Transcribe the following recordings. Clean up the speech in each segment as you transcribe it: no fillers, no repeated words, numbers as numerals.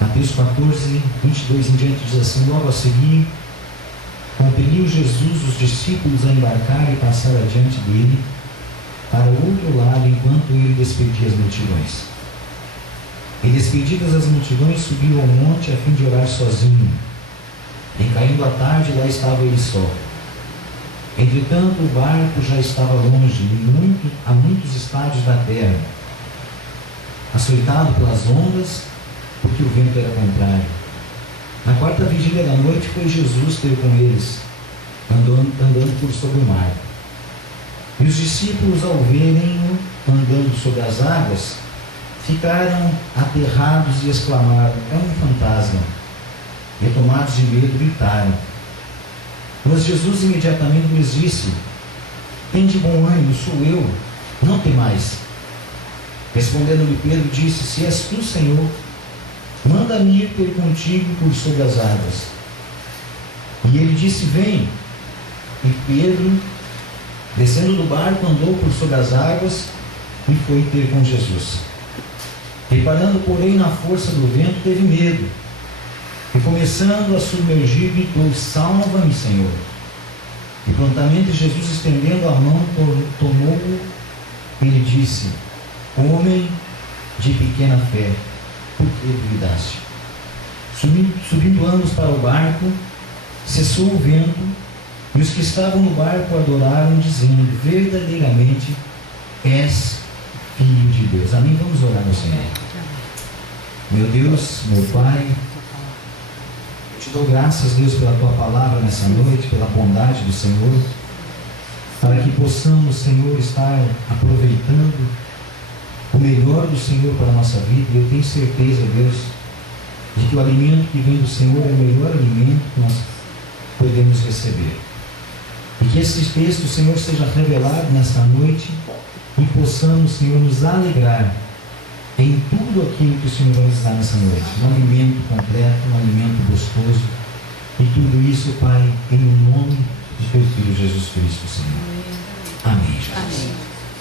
Mateus 14, 22 em diante diz assim: logo a seguir, compeliu Jesus os discípulos a embarcar e passar adiante dele para o outro lado, enquanto ele despedia as multidões. E despedidas as multidões, subiu ao monte a fim de orar sozinho. E caindo a tarde, lá estava ele só. Entretanto, o barco já estava longe, a muitos estádios da terra, açoitado pelas ondas, porque o vento era contrário. Na quarta vigília da noite foi Jesus ter com eles, andando por sobre o mar. E os discípulos, ao verem-no andando sobre as águas, ficaram aterrados e exclamaram: é um fantasma. E tomados de medo, gritaram. Mas Jesus imediatamente lhes disse: tende bom ânimo, sou eu, não temais. Respondendo-lhe Pedro, disse: se és tu, Senhor, manda-me ir ter contigo por sobre as águas. E ele disse: vem. E Pedro, descendo do barco, andou por sobre as águas e foi ter com Jesus. Reparando, porém, na força do vento, teve medo. E começando a submergir, gritou: salva-me, Senhor. E prontamente Jesus, estendendo a mão, tomou-o. Ele disse: homem de pequena fé, por que duvidaste? Subindo ambos para o barco, cessou o vento, e os que estavam no barco adoraram, dizendo: verdadeiramente és Filho de Deus. Amém? Vamos orar ao Senhor. Meu Deus, meu Pai, eu te dou graças, Deus, pela tua palavra nessa noite, pela bondade do Senhor, para que possamos, Senhor, estar aproveitando o melhor do Senhor para a nossa vida. E eu tenho certeza, Deus, de que o alimento que vem do Senhor é o melhor alimento que nós podemos receber. E que esse texto, Senhor, seja revelado nesta noite e possamos, Senhor, nos alegrar em tudo aquilo que o Senhor vai nos dar nessa noite. Um alimento completo, um alimento gostoso. E tudo isso, Pai, em nome de teu Filho Jesus Cristo, Senhor. Amém, Jesus.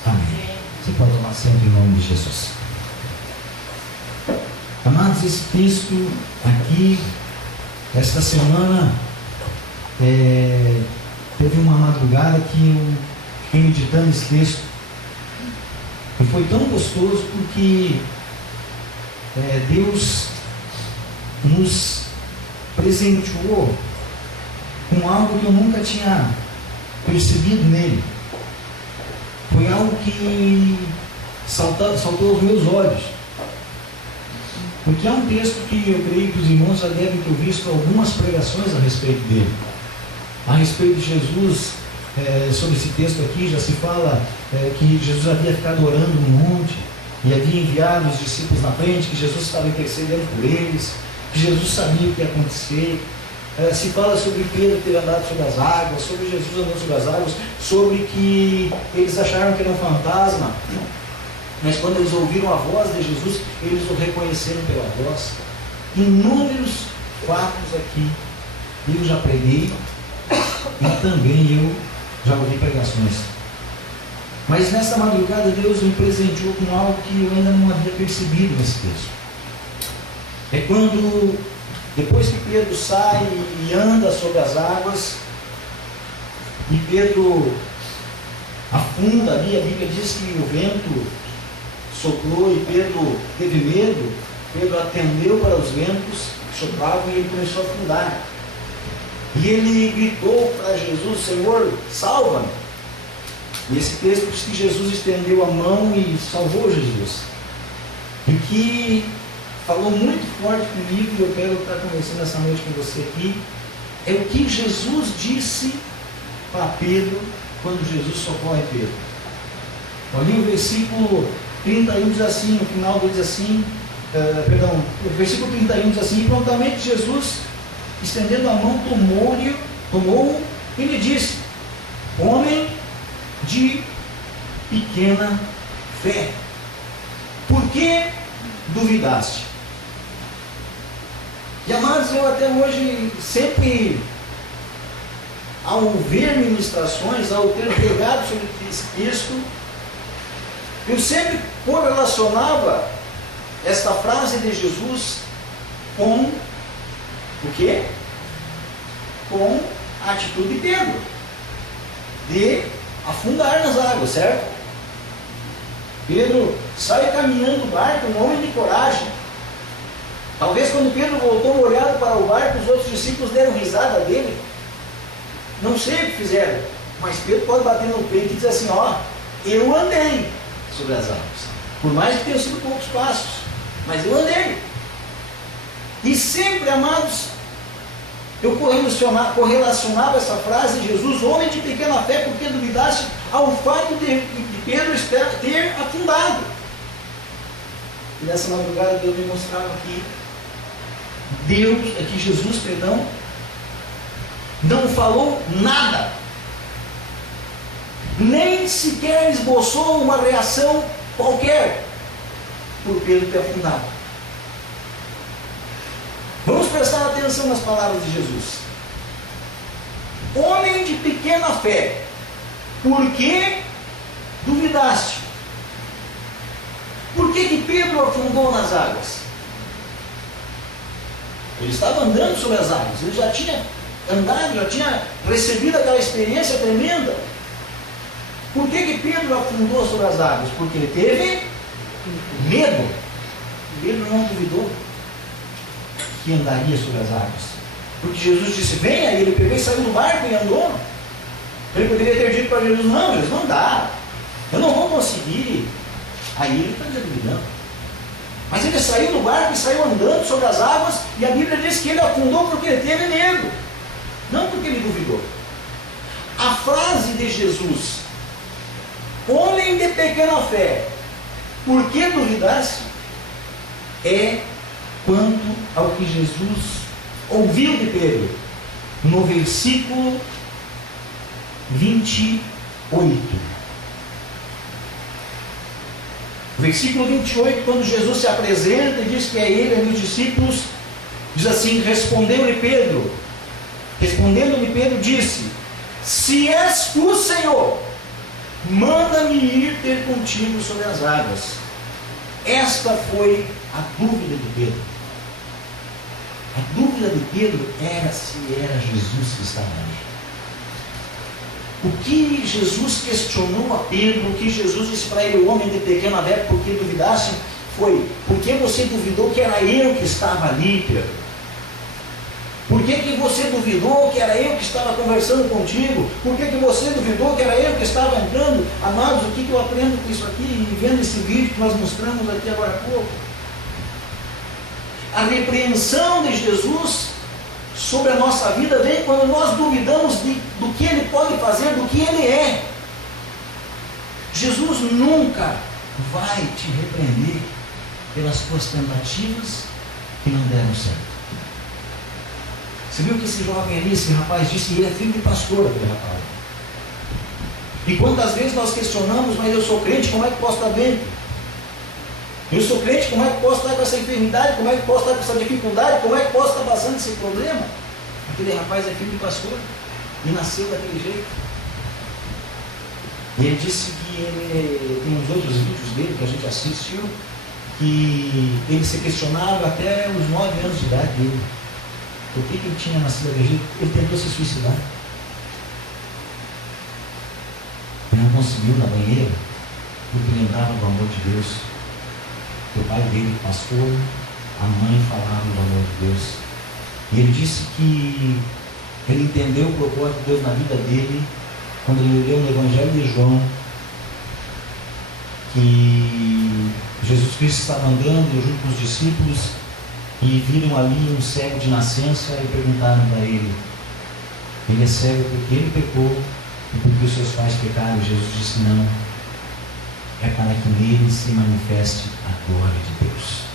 Amém. Você pode tomar sempre em nome de Jesus. Amados, esse texto aqui, esta semana, teve uma madrugada que eu fiquei meditando esse texto. E foi tão gostoso porque Deus nos presenteou com algo que eu nunca tinha percebido nele. Foi algo que saltou aos meus olhos. Porque é um texto que eu creio que os irmãos já devem ter visto algumas pregações a respeito dele. A respeito de Jesus, sobre esse texto aqui, já se fala que Jesus havia ficado orando no monte e havia enviado os discípulos na frente, que Jesus estava intercedendo por eles, que Jesus sabia o que ia acontecer. Se fala sobre Pedro ter andado sobre as águas, sobre Jesus andando sobre as águas, sobre que eles acharam que era um fantasma, mas quando eles ouviram a voz de Jesus, eles o reconheceram pela voz. Inúmeros fatos aqui eu já preguei e também eu já ouvi pregações. Mas nessa madrugada Deus me presenteou com algo que eu ainda não havia percebido nesse texto. É quando, depois que Pedro sai e anda sobre as águas, e Pedro afunda ali, a Bíblia diz que o vento soprou e Pedro teve medo. Pedro atendeu para os ventos que sopravam e ele começou a afundar. E ele gritou para Jesus: Senhor, salva-me. E esse texto diz que Jesus estendeu a mão e salvou Jesus. E que falou muito forte comigo, e eu quero estar conversando essa noite com você aqui, é o que Jesus disse para Pedro quando Jesus socorre Pedro. Ali o versículo 31 diz assim, no final diz assim, o versículo 31 diz assim: e prontamente Jesus, estendendo a mão, tomou-o e lhe disse: homem de pequena fé, por que duvidaste? E amados, eu até hoje sempre, ao ver ministrações, ao ter pregado sobre esse texto, eu sempre correlacionava esta frase de Jesus com o quê? Com a atitude de Pedro, de afundar nas águas, certo? Pedro sai caminhando o barco, um homem de coragem. Talvez quando Pedro voltou olhado para o barco, os outros discípulos deram risada dele. Não sei o que fizeram, mas Pedro pode bater no peito e dizer assim: ó, eu andei sobre as águas, por mais que tenham sido poucos passos, mas eu andei. E sempre, amados, eu correlacionava essa frase de Jesus, homem de pequena fé, porque duvidaste, ao fato de Pedro ter afundado. E nessa madrugada Deus me mostrava que Jesus, não falou nada, nem sequer esboçou uma reação qualquer por Pedro ter afundado. Vamos prestar atenção nas palavras de Jesus. Homem de pequena fé, por que duvidaste? Por que Pedro afundou nas águas? Ele estava andando sobre as águas, ele já tinha andado, já tinha recebido aquela experiência tremenda. Por que Pedro afundou sobre as águas? Porque ele teve medo. Pedro não duvidou que andaria sobre as águas, porque Jesus disse: venha, e ele pegou e saiu do barco e andou. Ele poderia ter dito para Jesus: não, Jesus, não dá, eu não vou conseguir. Aí ele está duvidando. Mas ele saiu do barco e saiu andando sobre as águas, e a Bíblia diz que ele afundou porque ele teve medo, não porque ele duvidou. A frase de Jesus, homem de pequena fé, por que duvidaste? É quanto ao que Jesus ouviu de Pedro, no versículo 28. Versículo 28, quando Jesus se apresenta e diz que é ele e os discípulos, diz assim: respondendo-lhe Pedro, disse: se és tu, Senhor, manda-me ir ter contigo sobre as águas. Esta foi a dúvida de Pedro. A dúvida de Pedro era se era Jesus que estava ali. O que Jesus questionou a Pedro, o que Jesus disse para ele: o homem de pequena fé, por que duvidaste? Foi: por que você duvidou que era eu que estava ali, Pedro? Por que você duvidou que era eu que estava conversando contigo? Por que você duvidou que era eu que estava entrando? Amados, o que eu aprendo com isso aqui, e vendo esse vídeo que nós mostramos aqui agora há pouco? A repreensão de Jesus sobre a nossa vida vem quando nós duvidamos do que Ele pode fazer, do que Ele é. Jesus nunca vai te repreender pelas tuas tentativas que não deram certo. Você viu que esse jovem ali, esse rapaz, disse que ele é filho de pastor, aquele rapaz. E quantas vezes nós questionamos: mas eu sou crente, como é que posso estar bem? Eu sou crente, como é que posso estar com essa enfermidade? Como é que posso estar com essa dificuldade? Como é que posso estar passando esse problema? Aquele rapaz é filho de pastor e nasceu daquele jeito. E ele disse que tem uns outros vídeos dele que a gente assistiu, que ele se questionava até os 9 anos de idade dele. Por que ele tinha nascido daquele jeito? Ele tentou se suicidar. Ele não conseguiu na banheira, porque lembrava do amor de Deus. O pai dele, pastor, a mãe falava do amor de Deus. E ele disse que ele entendeu o propósito de Deus na vida dele quando ele leu no Evangelho de João que Jesus Cristo estava andando junto com os discípulos e viram ali um cego de nascença e perguntaram para ele: ele é cego porque ele pecou e porque os seus pais pecaram? Jesus disse: não, é para que nele se manifeste a glória de Deus.